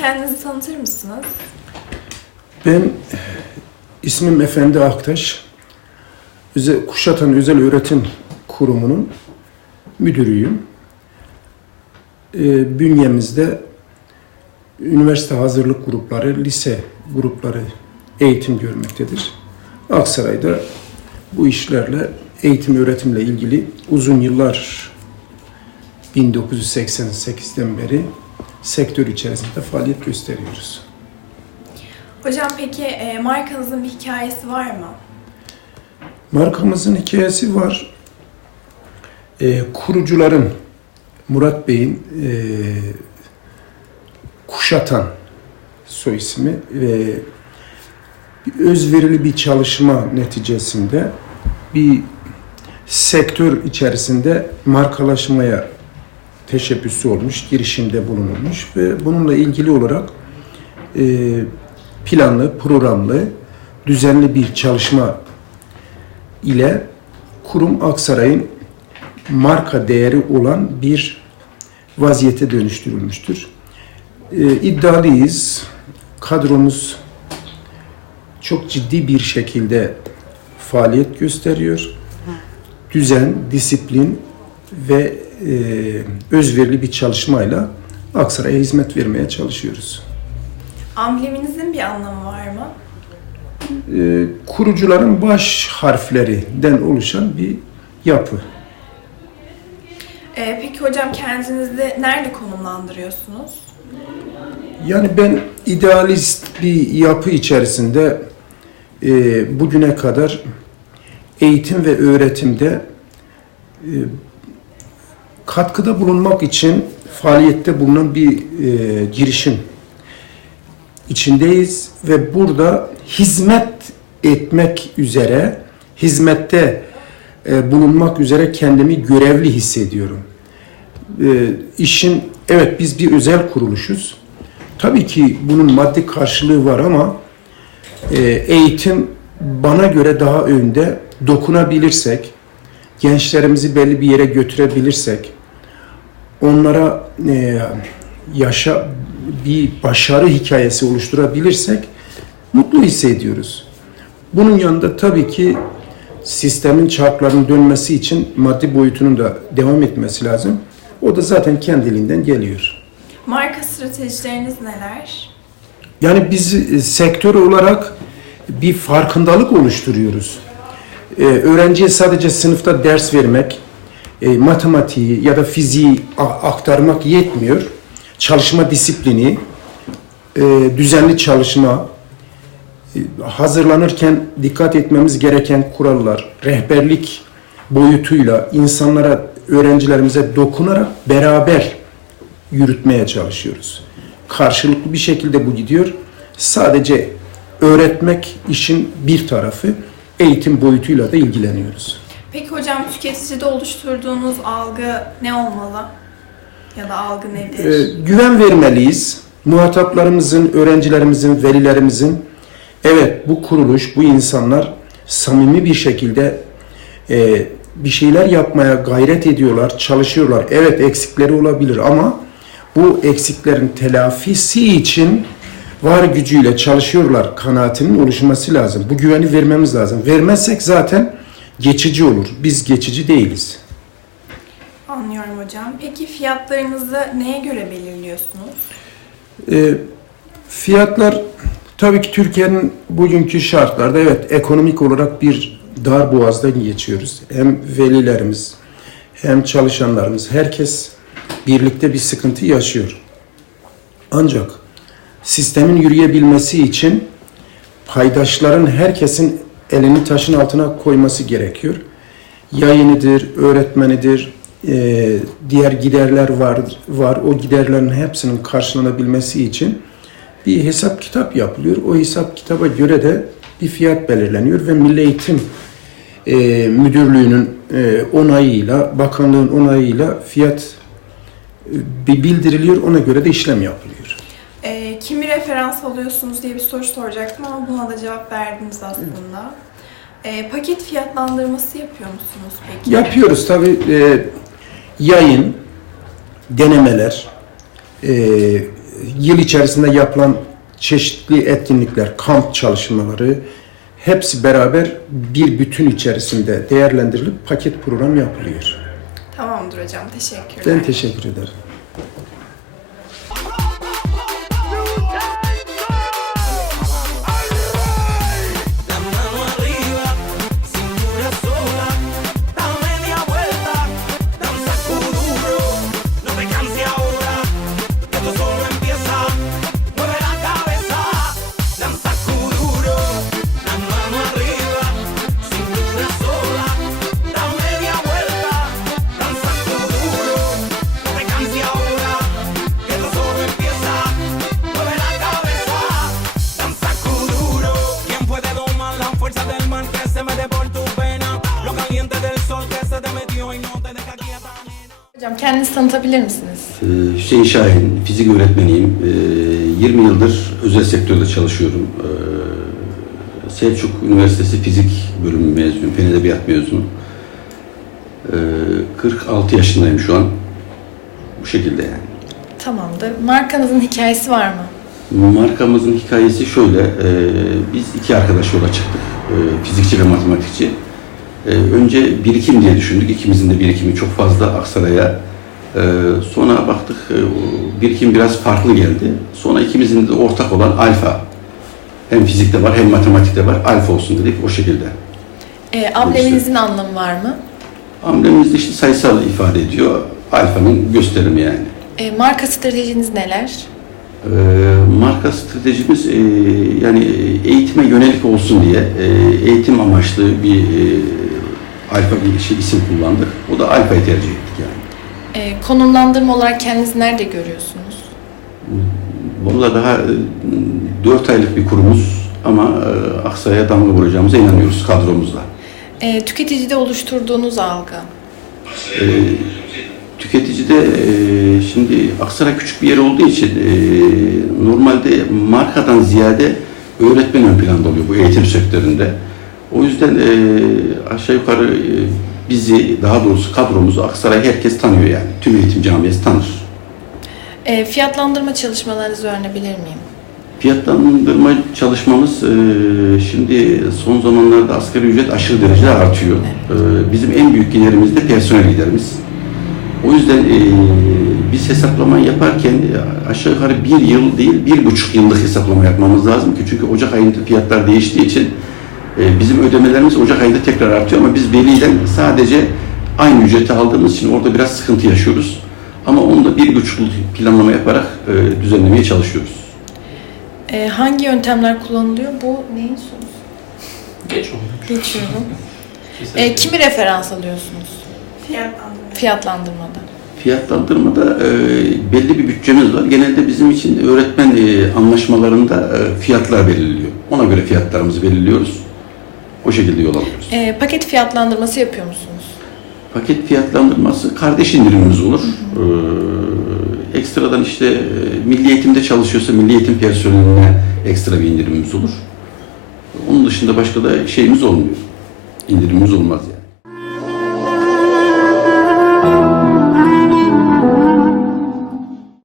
Kendinizi tanıtır mısınız? Ben ismim Efendi Aktaş. Kuşatan Özel Öğretim Kurumu'nun müdürüyüm. Ee, bünyemizde üniversite hazırlık grupları, lise grupları eğitim görmektedir. Aksaray'da bu işlerle, eğitim öğretimle ilgili uzun yıllar 1988'den beri sektör içerisinde faaliyet gösteriyoruz. Hocam peki e, markanızın bir hikayesi var mı? Markamızın hikayesi var. Ee, kurucuların Murat Bey'in e, kuşatan soy ismi ve özverili bir çalışma neticesinde bir sektör içerisinde markalaşmaya teşebbüsü olmuş, girişimde bulunulmuş ve bununla ilgili olarak e, planlı, programlı, düzenli bir çalışma ile kurum Aksaray'ın marka değeri olan bir vaziyete dönüştürülmüştür. Ee, iddialıyız. Kadromuz çok ciddi bir şekilde faaliyet gösteriyor. Düzen, disiplin ve e, özverili bir çalışmayla Aksaray'a hizmet vermeye çalışıyoruz. Ambleminizin bir anlamı var mı? e, kurucuların baş harflerinden oluşan bir yapı. E, peki hocam kendinizi nerede konumlandırıyorsunuz? Yani ben idealist bir yapı içerisinde e, bugüne kadar eğitim ve öğretimde e, katkıda bulunmak için faaliyette bulunan bir e, girişim içindeyiz ve burada hizmet etmek üzere, hizmette e, bulunmak üzere kendimi görevli hissediyorum. E, işin, evet biz bir özel kuruluşuz. Tabii ki bunun maddi karşılığı var ama e, eğitim bana göre daha önde dokunabilirsek, gençlerimizi belli bir yere götürebilirsek, onlara e, yaşa bir başarı hikayesi oluşturabilirsek mutlu hissediyoruz. Bunun yanında tabii ki sistemin çarklarının dönmesi için maddi boyutunun da devam etmesi lazım. O da zaten kendiliğinden geliyor. Marka stratejileriniz neler? Yani biz e, sektör olarak bir farkındalık oluşturuyoruz. Ee, öğrenciye sadece sınıfta ders vermek, e, matematiği ya da fiziği aktarmak yetmiyor. Çalışma disiplini, e, düzenli çalışma, e, hazırlanırken dikkat etmemiz gereken kurallar, rehberlik boyutuyla insanlara, öğrencilerimize dokunarak beraber yürütmeye çalışıyoruz. Karşılıklı bir şekilde bu gidiyor. Sadece öğretmek işin bir tarafı, eğitim boyutuyla da ilgileniyoruz. Peki hocam tüketicide oluşturduğunuz algı ne olmalı? Ya da algı nedir? Ee, güven vermeliyiz. Muhataplarımızın, öğrencilerimizin, velilerimizin evet bu kuruluş, bu insanlar samimi bir şekilde e, bir şeyler yapmaya gayret ediyorlar, çalışıyorlar. Evet eksikleri olabilir ama bu eksiklerin telafisi için var gücüyle çalışıyorlar kanaatinin oluşması lazım. Bu güveni vermemiz lazım. Vermezsek zaten geçici olur. Biz geçici değiliz. Anlıyorum hocam. Peki fiyatlarınızı neye göre belirliyorsunuz? E, fiyatlar tabii ki Türkiye'nin bugünkü şartlarda evet ekonomik olarak bir dar boğazdan geçiyoruz. Hem velilerimiz hem çalışanlarımız herkes birlikte bir sıkıntı yaşıyor. Ancak sistemin yürüyebilmesi için paydaşların herkesin elini taşın altına koyması gerekiyor. Yayınıdır, öğretmenidir, e, diğer giderler var, var. O giderlerin hepsinin karşılanabilmesi için bir hesap kitap yapılıyor. O hesap kitaba göre de bir fiyat belirleniyor ve Milli Eğitim e, Müdürlüğü'nün e, onayıyla, bakanlığın onayıyla fiyat e, bildiriliyor. Ona göre de işlem yapılıyor. Ee, kimi referans alıyorsunuz diye bir soru soracaktım ama buna da cevap verdiniz aslında. Ee, paket fiyatlandırması yapıyor musunuz peki? Yapıyoruz tabii e, yayın, denemeler, e, yıl içerisinde yapılan çeşitli etkinlikler, kamp çalışmaları hepsi beraber bir bütün içerisinde değerlendirilip paket program yapılıyor. Tamamdır hocam. Teşekkürler. Ben teşekkür ederim. Kendinizi tanıtabilir misiniz? Ee, Hüseyin Şahin, fizik öğretmeniyim. Ee, 20 yıldır özel sektörde çalışıyorum. Ee, Selçuk Üniversitesi Fizik Bölümü mezunuyum, Fen Edebiyat mezunu. Ee, 46 yaşındayım şu an. Bu şekilde yani. Tamamdır. Markanızın hikayesi var mı? Markamızın hikayesi şöyle, e, biz iki arkadaş yola çıktık, e, fizikçi ve matematikçi. E, önce birikim diye düşündük, ikimizin de birikimi çok fazla Aksaray'a. E, sonra baktık, e, birikim biraz farklı geldi. Sonra ikimizin de ortak olan alfa. Hem fizikte var hem matematikte var, alfa olsun dedik o şekilde. E, ambleminizin anlamı var mı? Amblemimiz işte sayısal ifade ediyor, alfanın gösterimi yani. E, marka stratejiniz neler? Ee, marka stratejimiz e, yani eğitime yönelik olsun diye e, eğitim amaçlı bir e, alfa bir şey isim kullandık. O da alfayı tercih ettik yani. E, konumlandırma olarak kendinizi nerede görüyorsunuz? Bununla daha e, 4 aylık bir kurumuz ama e, Aksa'ya damga vuracağımıza inanıyoruz kadromuzla. E, tüketicide oluşturduğunuz algı. E, tüketicide e, şimdi Aksaray küçük bir yer olduğu için e, normalde markadan ziyade öğretmen ön planda oluyor bu eğitim sektöründe. O yüzden e, aşağı yukarı e, bizi daha doğrusu kadromuzu Aksaray herkes tanıyor yani. Tüm eğitim camiası tanır. E, fiyatlandırma çalışmalarınızı öğrenebilir miyim? Fiyatlandırma çalışmamız e, şimdi son zamanlarda asgari ücret aşırı derecede artıyor. E, bizim en büyük giderimiz de personel giderimiz. O yüzden e, biz hesaplama yaparken aşağı yukarı bir yıl değil, bir buçuk yıllık hesaplama yapmamız lazım ki çünkü Ocak ayında fiyatlar değiştiği için e, bizim ödemelerimiz Ocak ayında tekrar artıyor ama biz veliden sadece aynı ücreti aldığımız için orada biraz sıkıntı yaşıyoruz. Ama onu da bir buçuk yıllık planlama yaparak e, düzenlemeye çalışıyoruz. E, hangi yöntemler kullanılıyor? Bu neyin sorusu? Geç oldu. Geçiyorum. E, kimi referans alıyorsunuz Fiyatlandırma. fiyatlandırmada? Fiyatlandırmada e, belli bir bütçemiz var. Genelde bizim için öğretmen e, anlaşmalarında e, fiyatlar belirliliyor. Ona göre fiyatlarımızı belirliyoruz. O şekilde yol alıyoruz. E, paket fiyatlandırması yapıyor musunuz? Paket fiyatlandırması kardeş indirimimiz olur. Ee, ekstradan işte e, milli eğitimde çalışıyorsa milli eğitim personeline ekstra bir indirimimiz olur. Onun dışında başka da şeyimiz olmuyor. İndirimimiz olmaz yani.